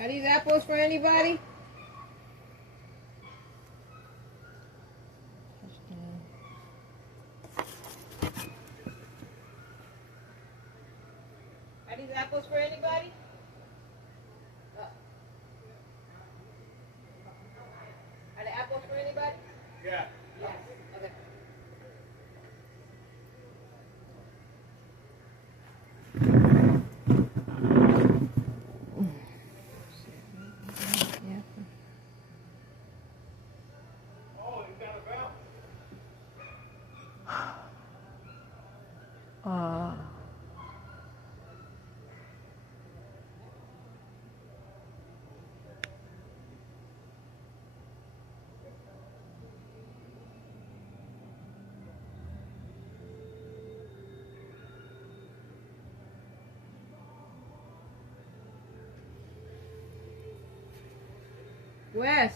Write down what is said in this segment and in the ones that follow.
Are these apples for anybody? Are these apples for anybody? Are the apples for anybody? Yeah. Yes. Okay. Oh, you got a bell? Wes.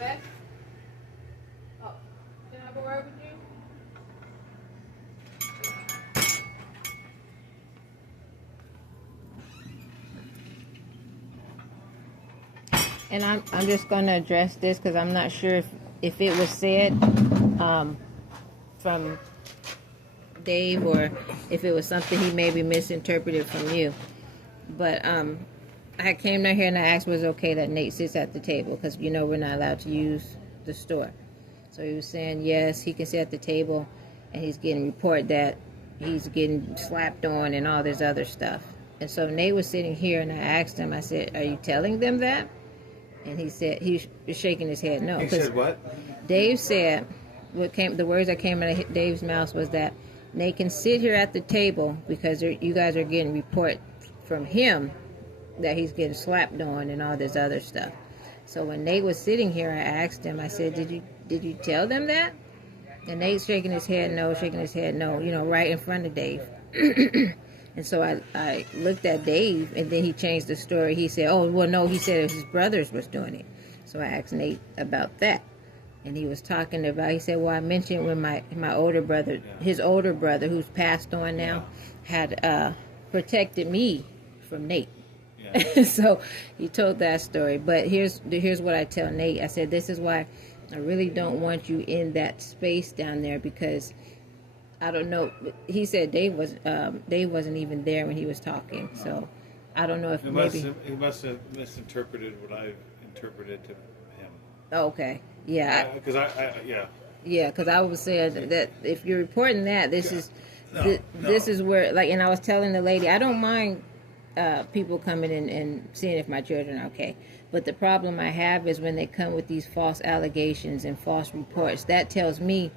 Wes? Oh, can I have a word with you? And I'm just going to address this because I'm not sure if it was said from Dave or if it was something he maybe misinterpreted from you. But I came down here and I asked was it okay that Nate sits at the table because you know we're not allowed to use the store. So he was saying yes, he can sit at the table, and he's getting report that he's getting slapped on and all this other stuff. And so Nate was sitting here and I asked him, I said, are you telling them that? And he said, he was shaking his head no. He said what? Dave said, the words that came out of Dave's mouth was that Nate can sit here at the table because you guys are getting report from him that he's getting slapped on and all this other stuff. So when Nate was sitting here, I asked him, I said, did you tell them that? And Nate's shaking his head no, right in front of Dave. And so I looked at Dave, and then he changed the story. He said, oh, well, no, he said his brothers was doing it. So I asked Nate about that. And he was talking about, he said, well, I mentioned when my older brother, his older brother, who's passed on now, had protected me from Nate. Yeah. So he told that story. But here's what I tell Nate. I said, this is why I really don't want you in that space down there because I don't know. He said Dave wasn't even there when he was talking. So I don't know if he must have misinterpreted what I interpreted to him. Oh, okay. Yeah. Because Yeah, because I was saying that if you're reporting that, this is where, like, and I was telling the lady, I don't mind people coming in and seeing if my children are okay. But the problem I have is when they come with these false allegations and false reports. That tells me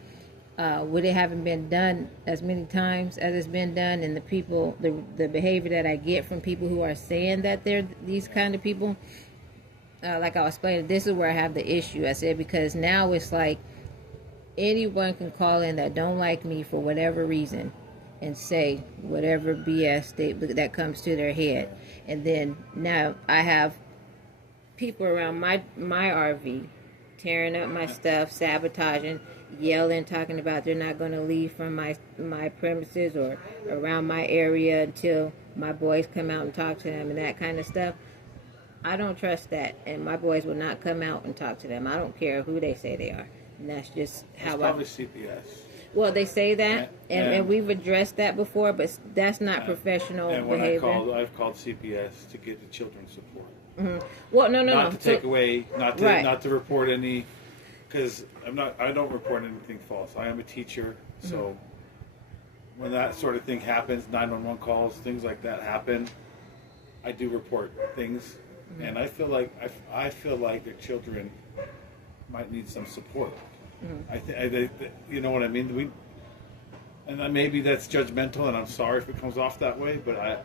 what it haven't been done as many times as it's been done, and the behavior that I get from people who are saying that they're these kind of people. Like I was explaining, this is where I have the issue. I said because now it's like anyone can call in that don't like me for whatever reason and say whatever BS that comes to their head, and then now I have people around my RV tearing up my stuff, sabotaging, yelling, talking about they're not going to leave from my premises or around my area until my boys come out and talk to them and that kind of stuff. I don't trust that, and my boys will not come out and talk to them. I don't care who they say they are, and that's just how it's probably CPS. Well, they say that, and we've addressed that before, but that's not professional behavior. I've called CPS to get the children's support. Mm-hmm. Well, no. Not to take away, not to report any, because I don't report anything false. I am a teacher, so when that sort of thing happens, 911 calls, things like that happen, I do report things, and I feel like the children might need some support. I think you know what I mean. And maybe that's judgmental, and I'm sorry if it comes off that way, but I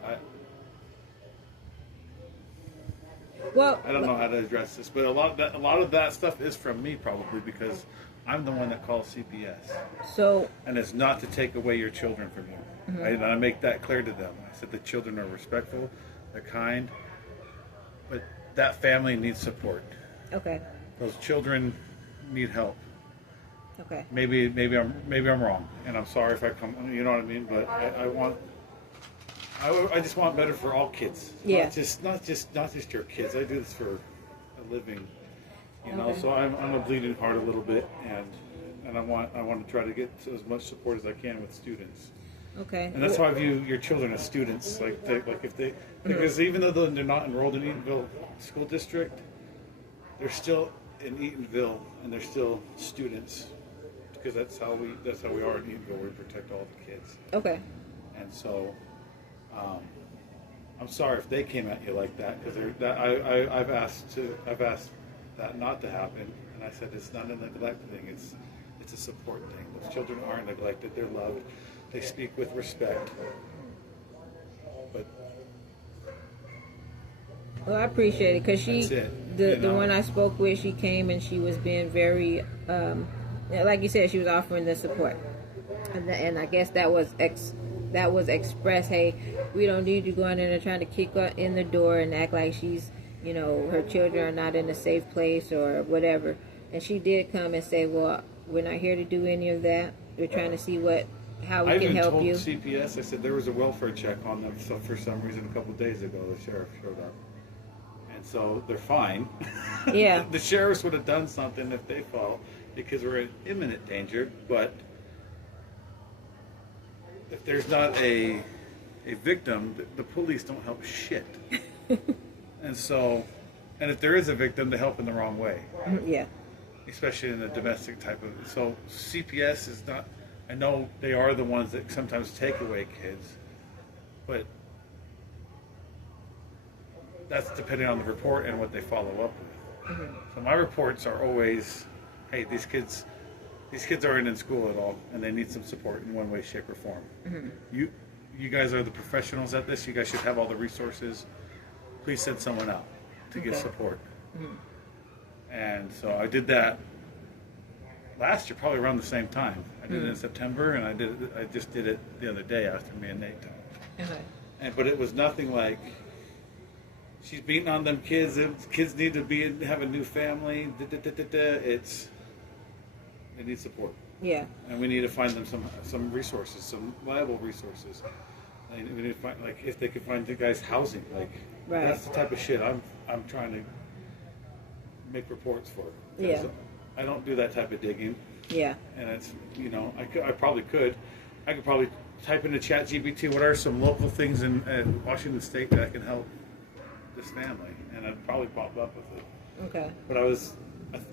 don't know how to address this. But a lot of that stuff is from me, probably because I'm the one that calls CPS. So, and it's not to take away your children from you. Mm-hmm. I make that clear to them. I said the children are respectful, they're kind, but that family needs support. Okay. Those children need help. Okay. Maybe I'm wrong, and I'm sorry if I come. You know what I mean? But I just want better for all kids. Yeah. Not just your kids. I do this for a living. You know, Okay. so I'm a bleeding heart a little bit, and I want to try to get as much support as I can with students. Okay. And that's why I view your children as students. Because even though they're not enrolled in Eatonville School District, they're still in Eatonville, and they're still students. Because that's how we are in Eatonville. We protect all the kids. Okay. And so, I'm sorry if they came at you like that, because I've asked that not to happen, and I said it's not a neglect thing. It's a support thing. Those children aren't neglected. They're loved. They speak with respect. But well, I appreciate it because the one I spoke with, she came and she was being very. Like you said, she was offering the support, and I guess that was expressed. Hey, we don't need you going in and trying to kick her in the door and act like she's, her children are not in a safe place or whatever. And she did come and say, well, we're not here to do any of that. We're trying to see how we can help you. I even told CPS, I said there was a welfare check on them. So for some reason, a couple of days ago, the sheriff showed up. And so they're fine. Yeah. The sheriffs would have done something if they felt, because we're in imminent danger. But if there's not a victim, the police don't help shit. And if there is a victim, they help in the wrong way. Yeah. Especially in a domestic type of. So CPS is not. I know they are the ones that sometimes take away kids, but that's depending on the report and what they follow up with. Mm-hmm. So my reports are always, hey, these kids aren't in school at all, and they need some support in one way, shape, or form. Mm-hmm. You guys are the professionals at this. You guys should have all the resources. Please send someone out to get support. Mm-hmm. And so I did that last year, probably around the same time. I did it in September, and I just did it the other day after me and Nate talked. Okay. But it was nothing like she's beating on them kids. The kids need to have a new family. It's they need support. Yeah. And we need to find them some resources, some viable resources. We need to find, if they could find the guys housing, right. That's the type of shit I'm trying to make reports for. Yeah. I don't do that type of digging. Yeah. And it's, I probably could. I could probably type into ChatGPT, what are some local things in Washington State that can help this family? And I'd probably pop up with it. Okay. But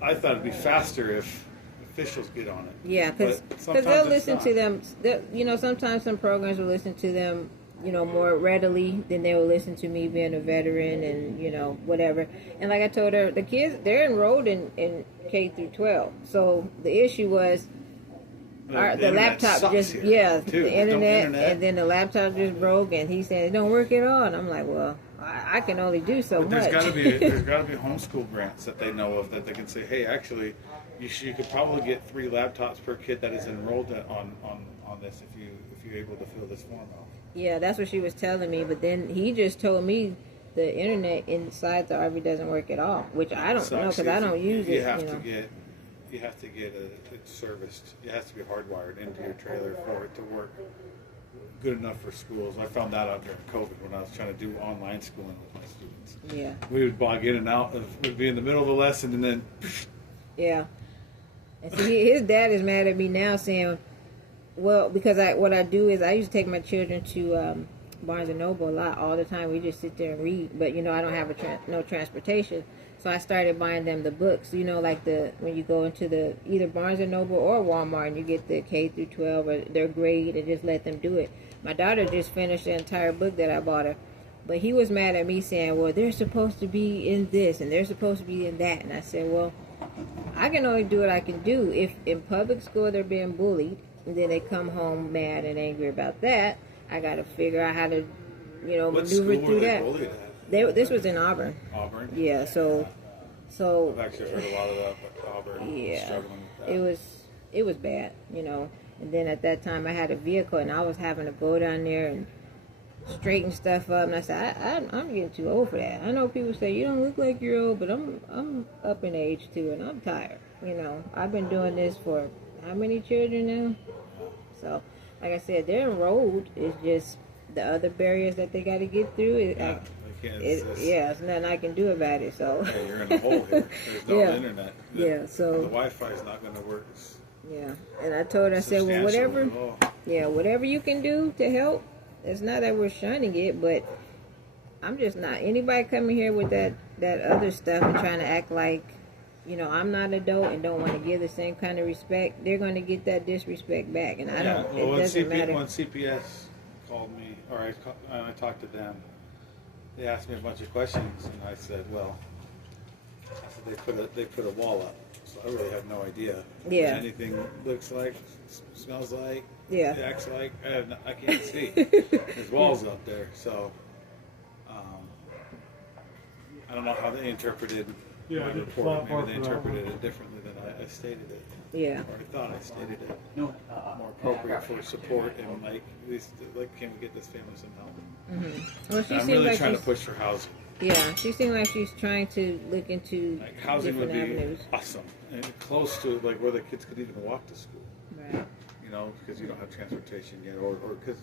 I thought it'd be faster if officials get on it. Yeah, because they'll listen to them. Sometimes some programs will listen to them, more readily than they will listen to me being a veteran and, whatever. And like I told her, the kids, they're enrolled in K through 12. So the issue was the laptop just, the internet, and then the laptop just broke, and he said it don't work at all. And I'm like, well, I can only do so much. There's got to be homeschool grants that they know of that they can say, hey, actually, you could probably get 3 laptops per kid that is enrolled on this if you're able to fill this form out. Yeah, that's what she was telling me. But then he just told me the internet inside the RV doesn't work at all, which I don't know because I don't use it. You have to get it serviced. It has to be hardwired into your trailer for it to work good enough for schools. I found that out during COVID when I was trying to do online schooling with my students. Yeah. We would bog in and out. We'd be in the middle of a lesson and then. Yeah. And see, his dad is mad at me now saying, well, because what I do is I used to take my children to Barnes & Noble a lot all the time. We just sit there and read. But, I don't have no transportation. So I started buying them the books, when you go into either Barnes & Noble or Walmart and you get the K through 12 or their grade and just let them do it. My daughter just finished the entire book that I bought her. But he was mad at me saying, well, they're supposed to be in this and they're supposed to be in that. And I said, well, I can only do what I can do. If in public school they're being bullied and then they come home mad and angry about that. I got to figure out how to, What maneuver school through were they that. bullied This was in Auburn. at? Auburn? Yeah, so I've actually heard a lot of that, but Auburn yeah, struggling with that. it was bad, And then at that time, I had a vehicle, and I was having to go down there and straighten stuff up. And I said, I'm getting too old for that. I know people say you don't look like you're old, but I'm up in age too, and I'm tired. I've been doing this for how many children now? So, like I said, they're enrolled. It's just the other barriers that they got to get through. It's nothing I can do about it. So yeah, you're in a hole here. There's no internet. So the Wi-Fi is not going to work. Yeah, and I told her, I said, well, whatever you can do to help. It's not that we're shunning it, but I'm just not. Anybody coming here with that other stuff and trying to act like, I'm not an adult and don't want to give the same kind of respect, they're going to get that disrespect back. And I don't. Well, it doesn't matter. When CPS called me, or I talked to them, they asked me a bunch of questions, and I said, they put a wall up, so I really have no idea what anything looks like, smells like, acts like. I can't see. There's walls up there, so I don't know how they interpreted my report. Maybe they interpreted it differently than I stated it. Yeah. Or I thought I stated it. More appropriate for support and at least can we get this family some help? Mm-hmm. Well, I'm really trying to push for housing. Yeah, she seemed like she's trying to look into housing would be avenues. Awesome and close to where the kids could even walk to school. Right. Because you don't have transportation yet, or because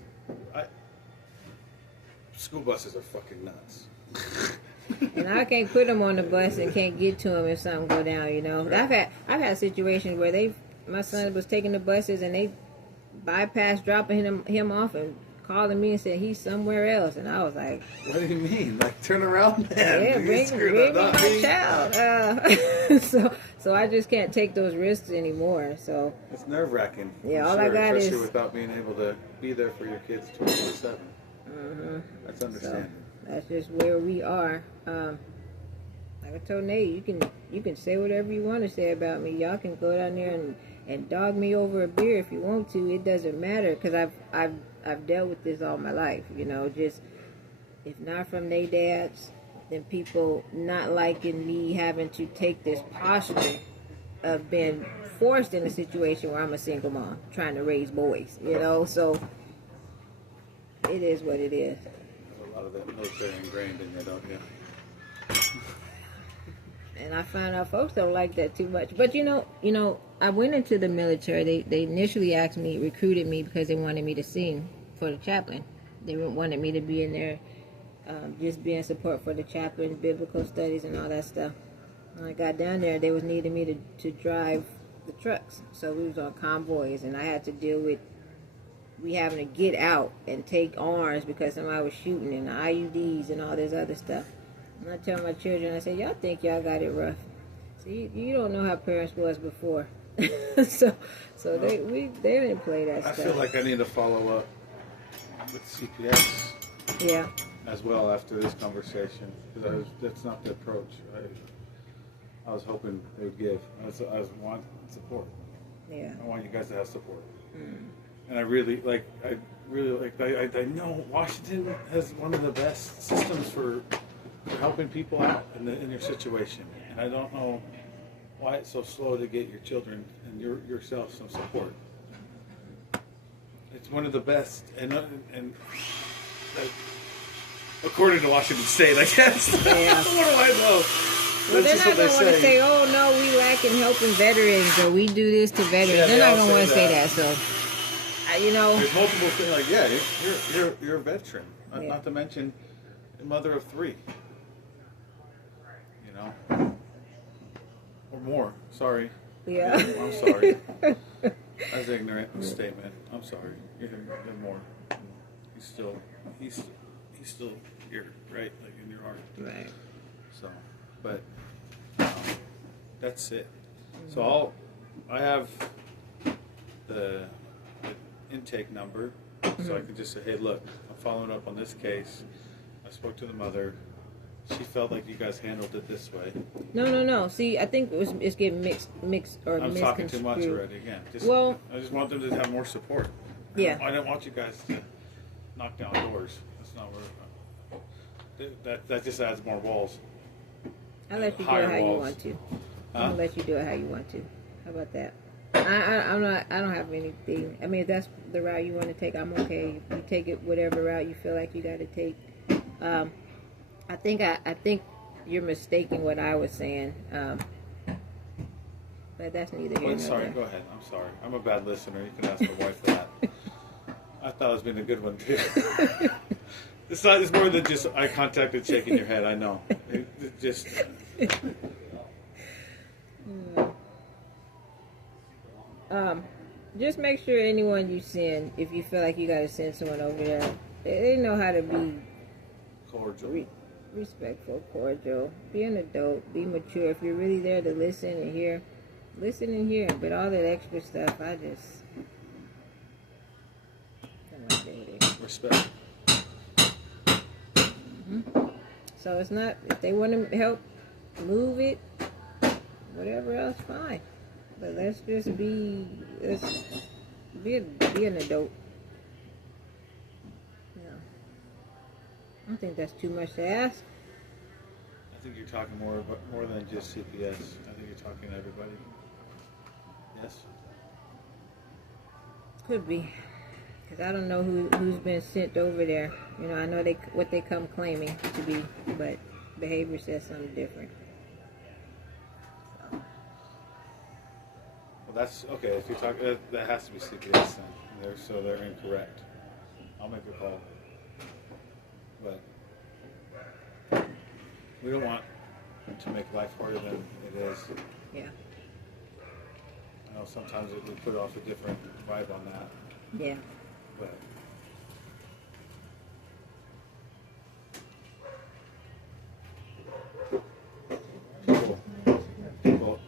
school buses are fucking nuts. And I can't put them on the bus and can't get to them if something go down. Right. I've had situations where my son was taking the buses and they bypassed dropping him off and calling me and said he's somewhere else, and I was like, "What do you mean? Turn around, man! Yeah, bring my child." So I just can't take those risks anymore. So it's nerve-wracking. Yeah, all I got especially without being able to be there for your kids 24/7. Mm-hmm. That's understandable. So that's just where we are. Like I told Nate, you can say whatever you want to say about me. Y'all can go down there and dog me over a beer if you want to. It doesn't matter because I've dealt with this all my life. Just if not from their dads, then people not liking me having to take this posture of being forced in a situation where I'm a single mom trying to raise boys. So it is what it is. A lot of that military ingrained in you, don't you? And I find out folks don't like that too much. But I went into the military. They initially recruited me because they wanted me to sing for the chaplain. They wanted me to be in there, just being support for the chaplain, biblical studies, and all that stuff. When I got down there, they was needing me to drive the trucks. So we was on convoys, and I had to deal with we having to get out and take arms because somebody was shooting and IUDs and all this other stuff. And I tell my children, I say, y'all think y'all got it rough. So you don't know how parents was before. so they didn't play that stuff. I feel like I need to follow up with CPS. Yeah. As well after this conversation, because that's not the approach. I was hoping they would give. I want support. Yeah. I want you guys to have support. Mm. And I know Washington has one of the best systems for helping people out in your situation. And I don't know why it's so slow to get your children and yourself some support. It's one of the best, and according to Washington State, I guess. Yeah. What do I know? Well, they're not going to want to say, "Oh no, we lack in helping veterans," or "We do this to veterans." Yeah, they're not going to want to say that. So, there's multiple things like, yeah, you're a veteran. Not to mention, a mother of 3. Or more. Sorry. Yeah. I'm sorry. That's an ignorant statement. I'm sorry. You're more. He's still here, right? Like in your heart. Right. So, but that's it. So I have the intake number, so I can just say, hey, look, I'm following up on this case. I spoke to the mother. she felt like you guys handled it this way. No. See, I think it's getting mixed or I'm talking too much already. Again, I just want them to have more support. I don't want you guys to knock down doors. That's not where. That just adds more walls. I'll let you do it how you want to. I'll let you do it how you want to. How about that? I don't have anything. I mean, if that's the route you want to take, I'm okay. You take it whatever route you feel like you got to take. I think you're mistaking what I was saying. But that's neither here nor there. Sorry, go ahead. I'm sorry. I'm a bad listener. You can ask my wife that. I thought I was being a good one too. It's more than just eye contact and shaking your head. I know. It just. Just make sure anyone you send, if you feel like you got to send someone over there, they know how to be cordial, respectful, cordial. Be an adult. Be mature. If you're really there to listen and hear, listen and hear. But all that extra stuff, I just don't like that. Respect. So it's not, if they want to help move it, whatever else, fine. But let's just be an adult. Yeah. I don't think that's too much to ask. I think you're talking more than just CPS. I think you're talking to everybody. Yes. Could be, because I don't know who's been sent over there. You know, I know what they come claiming to be, but behavior says something different. So. Well, that's okay. If you talk, that has to be CPS then. They're incorrect. I'll make a call. But we don't want to make life harder than it is. Yeah. I know sometimes we put off a different vibe on that. Yeah. But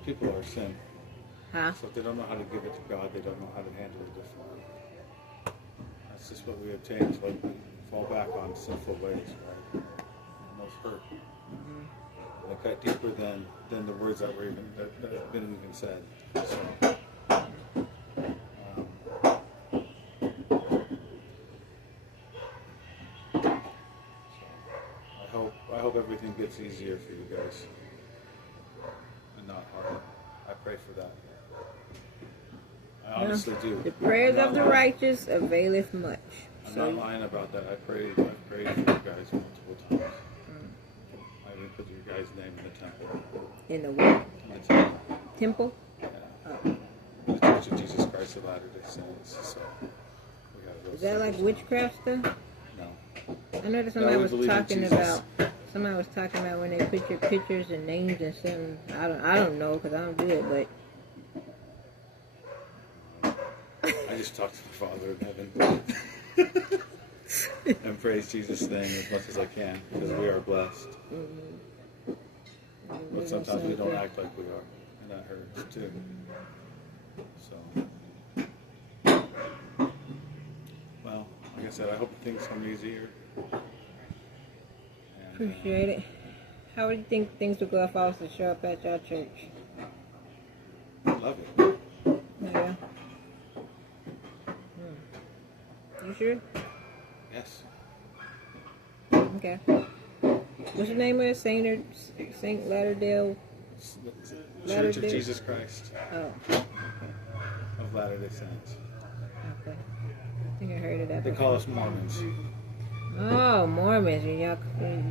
people are sin. Huh? So if they don't know how to give it to God, they don't know how to handle it differently. That's just what we obtain. It's like we fall back on sinful ways, right? And those hurt. Mm-hmm. They cut deeper than the words that have been even said. So, I hope everything gets easier for you guys and not harder. I pray for that. I honestly do. The prayers of the righteous availeth much. I'm not lying about that. I prayed for you guys multiple times. I even put your guys' name in the temple. In the what? In the temple. Temple? Yeah. Oh. The Church of Jesus Christ of Latter-day Saints. So we gotta go. Is that like witchcraft stuff? No. I know that somebody was talking about. Somebody was talking about when they put your pictures and names and something. I don't know because I don't do it, but I just talk to my Father in heaven and praise Jesus' name as much as I can because we are blessed. Mm-hmm. But sometimes we don't act like we are, and that hurts too. So, well, like I said, I hope things come easier. Appreciate it. How would you think things would go if I was to show up at your church? Love it. Yeah. You sure? Yes. Okay. What's your name? Saint Lauderdale? Church of Jesus Christ. Oh. Of Latter-day Saints. Okay. I think I heard of that. They call us Mormons. Oh, Mormons.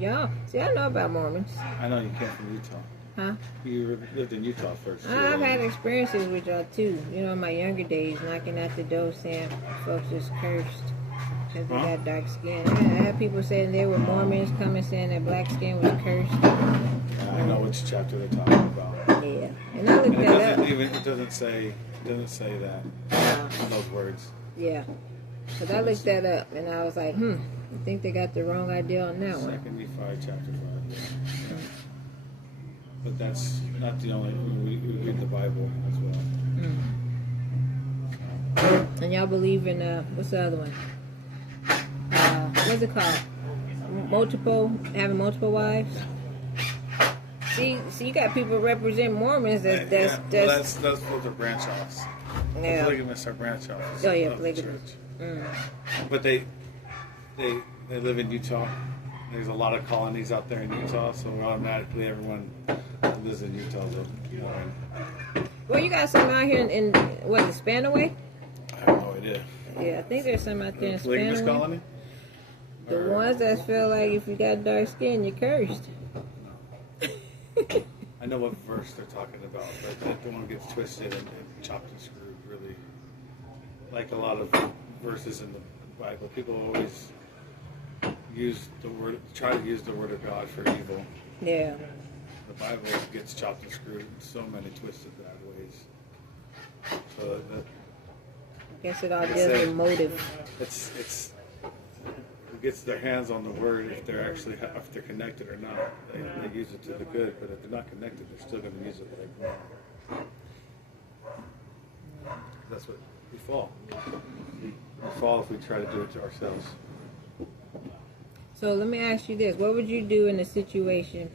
Y'all. See, I know about Mormons. I know you came from Utah. Huh? You lived in Utah first. I've had experiences with y'all too. You know, in my younger days, knocking at the door saying folks is cursed because they got dark skin. I had people saying they were Mormons coming saying that black skin was cursed. I know which chapter they're talking about. Yeah, and I looked that up. It doesn't say that in those words. Yeah, because I looked that up and I was like, I think they got the wrong idea on that one. Second Nephi chapter 5. Yeah. But that's not the only. We read the Bible as well. And y'all believe in what's the other one? What's it called? Having multiple wives? See, you got people represent Mormons. That's those are branch offs. Yeah. Polygamists are branch offs. Oh yeah, of the polygamists. church. But they live in Utah. There's a lot of colonies out there in Utah, so automatically everyone that lives in Utah is a Mormon. Well, you got some out here in what is it, Spanaway? I have no idea. Yeah, I think there's some out there in Polygamous Spanaway. colony? The ones that feel like if you got dark skin, you're cursed. I know what verse they're talking about, but I don't want to get twisted and chopped and screwed, really. Like a lot of verses in the Bible, people always try to use the word of God for evil. Yeah. The Bible gets chopped and screwed in so many twisted bad ways. So I guess it all deals with motive. It's who gets their hands on the word if they're connected or not. They use it to the good, but if they're not connected, they're still going to use it like that. That's what we fall. We fall if we try to do it to ourselves. So let me ask you this: what would you do in a situation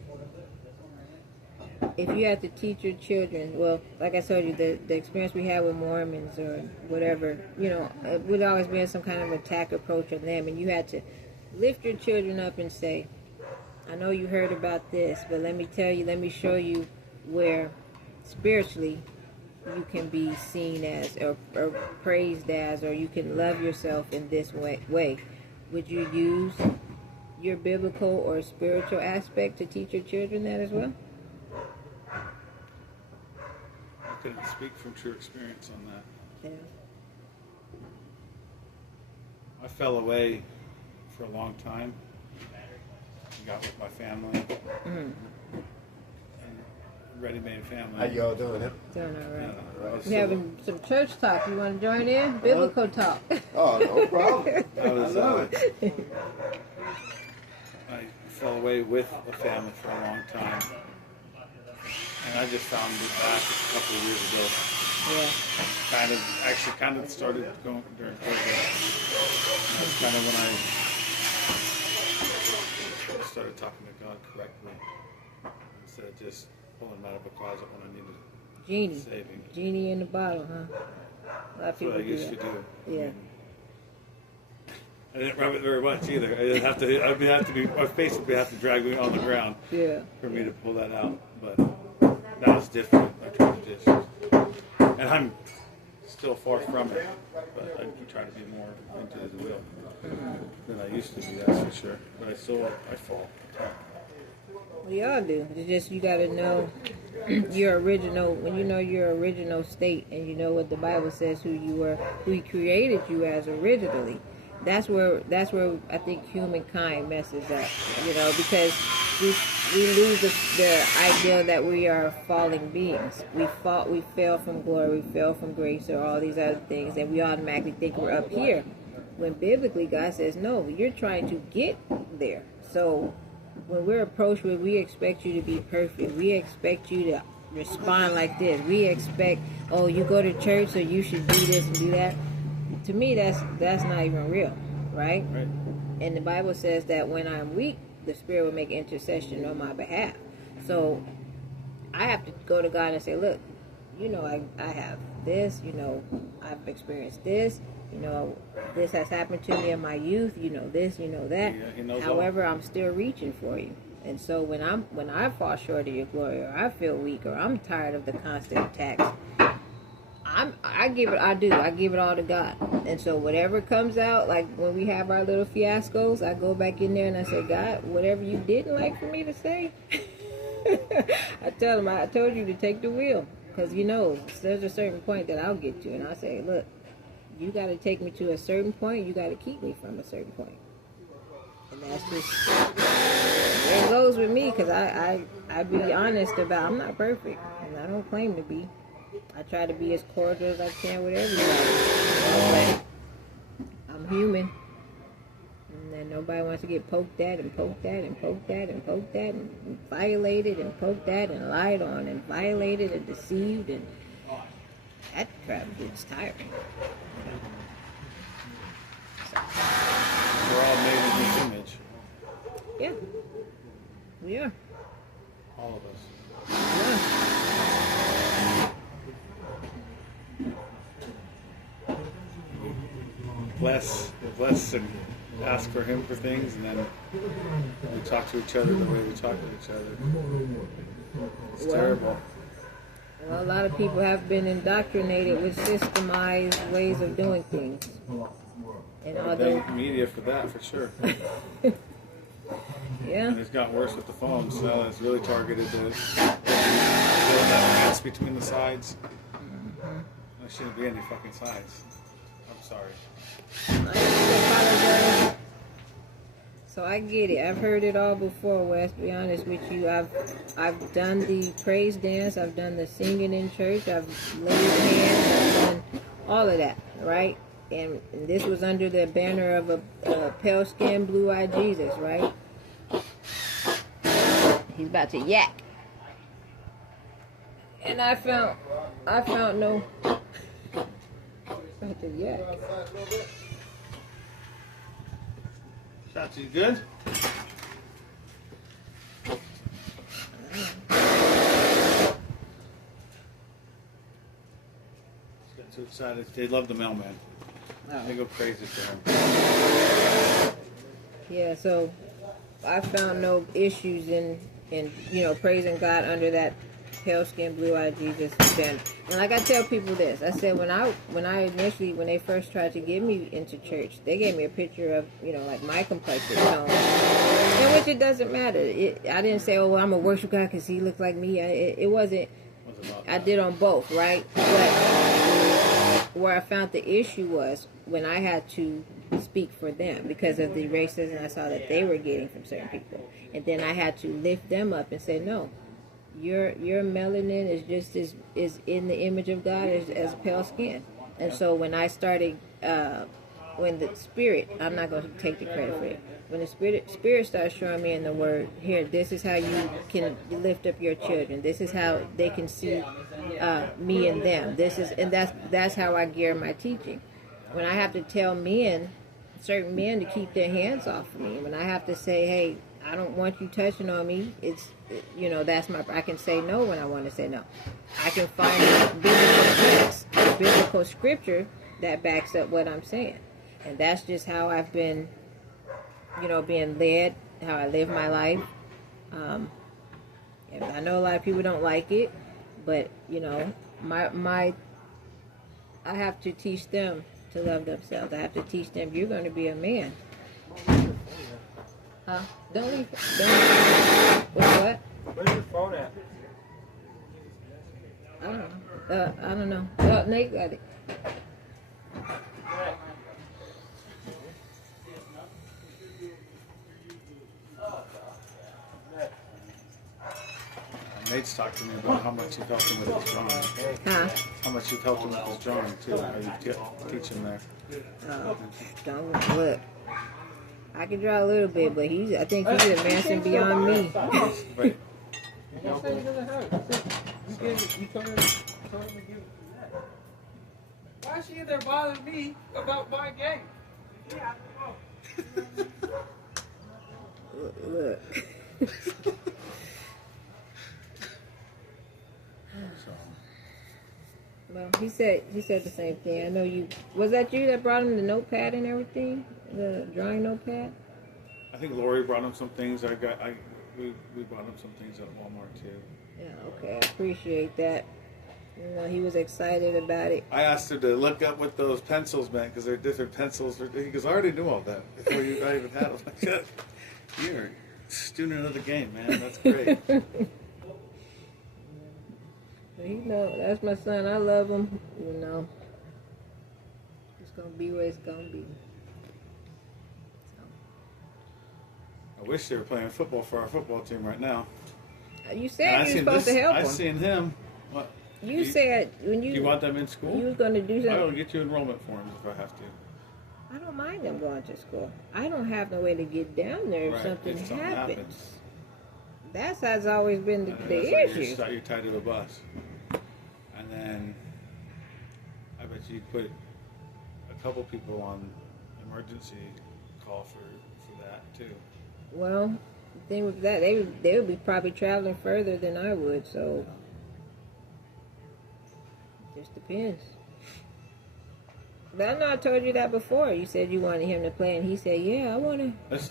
if you had to teach your children? Well, like I told you, the experience we had with Mormons or whatever, it would always be some kind of attack approach on them, and you had to lift your children up and say, I know you heard about this, but let me tell you, let me show you where spiritually you can be seen as or praised as, or you can love yourself in this way. Would you use your biblical or spiritual aspect to teach your children that as well? I couldn't speak from true experience on that. Yeah. I fell away for a long time. I got with my family. Ready-made family. How y'all doing? Doing all right. Right. We're having some church talk. You want to join in? Biblical talk. Oh, no problem. I fell away with a family for a long time. And I just found it back a couple of years ago. Yeah. Kind of started going during COVID. And that's kind of when I started talking to God correctly. Instead of just pulling him out of a closet when I needed saving. Genie in the bottle, huh? A lot of people That's what I used to do. Yeah. I didn't rub it very much either. My face would have to drag me on the ground for me to pull that out. But now it's different. I try to just, and I'm still far from it, but I try to be more into His will than I used to be. That's for sure. But I fall. We all do. It's just you got to know your original. When you know your original state, and you know what the Bible says, who you were, who He created you as originally. That's where I think humankind messes up. Because we lose the idea that we are falling beings. We fell from glory, we fell from grace, or all these other things, and we automatically think we're up here. When biblically God says, no, you're trying to get there. So when we're approached with, we expect you to be perfect. We expect you to respond like this. We expect, you go to church, so you should do this and do that. To me, that's not even real, right? Right. And the Bible says that when I'm weak, the Spirit will make intercession on my behalf. So I have to go to God and say, look, I have this, I've experienced this, this has happened to me in my youth, this, that. Yeah, He knows However, I'm still reaching for you. And so when I fall short of your glory, or I feel weak, or I'm tired of the constant attacks, I give it all to God. And so whatever comes out, like when we have our little fiascos, I go back in there and I say, God, whatever you didn't like for me to say, I tell Him, I told you to take the wheel. Because there's a certain point that I'll get to, and I'll say, look, you got to take me to a certain point, you got to keep me from a certain point. And that's just, it goes with me, because I be honest about, I'm not perfect, and I don't claim to be. I try to be as cordial as I can with everybody. But I'm human. And then nobody wants to get poked at and poked at and poked at and poked at and violated and poked at and lied on and violated and deceived. And that crap gets tiring. We're all made in His image. Yeah. We are. All of us. Bless and ask for him for things, and then we talk to each other the way we talk to each other. It's terrible. Well, a lot of people have been indoctrinated with systemized ways of doing things. And thank media for that, for sure. Yeah. And it's gotten worse with the phones. So it's really targeted to build that fence between the sides. There shouldn't be any fucking sides. I'm sorry. So I get it. I've heard it all before, Wes. To be honest with you, I've done the praise dance. I've done the singing in church. I've laid hands. I've done all of that, right? And this was under the banner of a pale skinned, blue eyed Jesus, right? He's about to yak. And I found no. About to yak. Shots, you good? Got too excited. They love the mailman. Oh. They go crazy for him. Yeah, so I found no issues in praising God under that pale skin, blue eyed Jesus banner. And like I tell people this, I said when they first tried to get me into church, they gave me a picture of like my complexion, and which it doesn't matter. I didn't say, oh, well, I'm gonna worship God because He looks like me. It wasn't. I did on both, right? But where I found the issue was when I had to speak for them because of the racism I saw that they were getting from certain people, and then I had to lift them up and say, no, your melanin is just is in the image of God as pale skin. And so when I started, when the Spirit, I'm not going to take the credit for it. When the Spirit started showing me in the Word, here, this is how you can lift up your children. This is how they can see me and them. That's how I gear my teaching. When I have to tell certain men to keep their hands off of me, when I have to say, hey, I don't want you touching on me, I can say no when I want to say no. I can find biblical scripture that backs up what I'm saying. And that's just how I've been, being led, how I live my life. And I know a lot of people don't like it, but, I have to teach them to love themselves. I have to teach them, you're going to be a man. Don't leave. What? Where's your phone at? I don't know. Nate got it. Nate's talked to me about how much you've helped him with his drawing. How much you've helped him with his drawing, too. How you teach him there. Don't look. I can draw a little bit, but I think he's advancing beyond me. Right. Why is she in there bothering me about my game? Look. Well, he said the same thing. I know you. Was that you that brought him the notepad and everything? The drawing notepad? I think Lori brought him some things. We brought him some things at Walmart too. Yeah, okay. I appreciate that. He was excited about it. I asked him to look up what those pencils meant because they're different pencils. He goes, I already knew all that before I even had them. Like, you're a student of the game, man. That's great. That's my son. I love him. It's gonna be where it's gonna be. I wish they were playing football for our football team right now. You said you were supposed to help him. I've seen him. What? You said when you want them in school? You was going to do something. I will get you enrollment forms if I have to. I don't mind them going to school. I don't have no way to get down there if something happens. That's has always been the issue. You're tied to the bus. And then I bet you'd put a couple people on emergency call for that too. Well, The thing with that, they would be probably traveling further than I would, so just depends. But I know I told you that before. You said you wanted him to play, and he said, "Yeah, I want to."